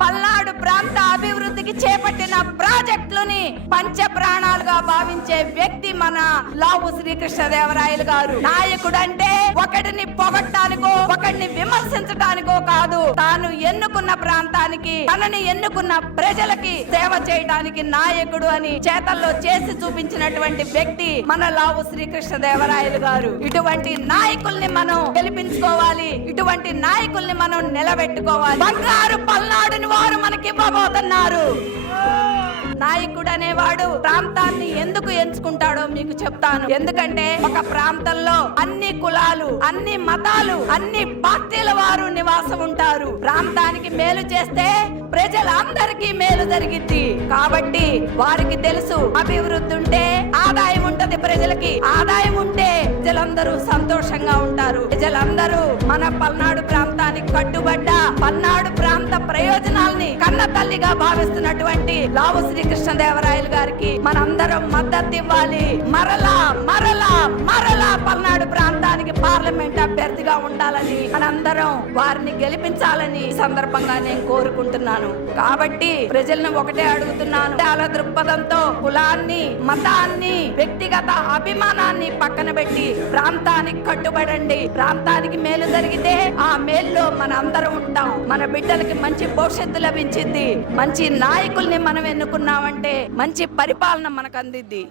పల్నాడు ప్రాంత అభివృద్ధికి చేపట్టిన ప్రాజెక్టులని పంచ ప్రాణాలుగా భావించే వ్యక్తి మన లావు శ్రీకృష్ణదేవరాయలు గారు. నాయకుడు అంటే ఒకటిని పొగట్టానికో ఒకటిని విమర్శించడానికో కాదు, తాను ఎన్నుకున్న ప్రాంతానికి తనని ఎన్నుకున్న ప్రజలకి సేవ చేయడానికి నాయకుడు అని చేతల్లో చేసి చూపించినటువంటి వ్యక్తి మన లావు శ్రీకృష్ణదేవరాయలు గారు. ఇటువంటి నాయకుల్ని మనం గెలిపించుకోవాలి, ఇటువంటి నాయకుల్ని మనం నిలబెట్టుకోవాలి. బంగారు పల్నాడుని వారు మనకి ఇవ్వబోతున్నారు. నాయకుడు అనేవాడు ప్రాంతాన్ని ఎందుకు ఎంచుకుంటాడో మీకు చెప్తాను. ఎందుకంటే ఒక ప్రాంతంలో అన్ని కులాలు, అన్ని మతాలు, అన్ని పార్టీల వారు నివాసం ఉంటారు. ప్రాంతానికి మేలు చేస్తే ప్రజలందరికీ మేలు జరిగిద్ది. కాబట్టి వారికి తెలుసు, అభివృద్ధి ఉంటే ఆదాయం ఉంటది, ప్రజలకి ఆదాయం ఉంటే ప్రజలందరూ సంతోషంగా ఉంటారు. ప్రజలందరూ మన పల్నాడు ప్రాంతానికి కట్టుబడ్డ పల్నాడు ప్రాంత ప్రయోజనాల్ని కన్న తల్లిగా భావిస్తున్నటువంటి లావు శ్రీకృష్ణదేవరాయలు గారికి మనందరం మద్దతు ఇవ్వాలి. మరలా మరలా మరలా పల్నాడు ప్రాంతానికి పార్లమెంట్ అభ్యర్థిగా ఉండాలని మనందరం వారిని గెలిపించాలని సందర్భంగా నేను కోరుకుంటున్నాను. కాబట్టి ప్రజలను ఒకటే అడుగుతున్నాను, చాలా దృక్పథంతో కులాన్ని, మతాన్ని, వ్యక్తిగత అభిమానాన్ని పక్కన పెట్టి ప్రాంతానికి కట్టుబడండి. ప్రాంతానికి మేలు జరిగితే ఆ మేలులో మన అందరం ఉంటాం. మన బిడ్డలకి మంచి భవిష్యత్తు లభించింది. మంచి నాయకుల్ని మనం ఎన్నుకున్నామంటే మంచి పరిపాలన మనకు అందిద్ది.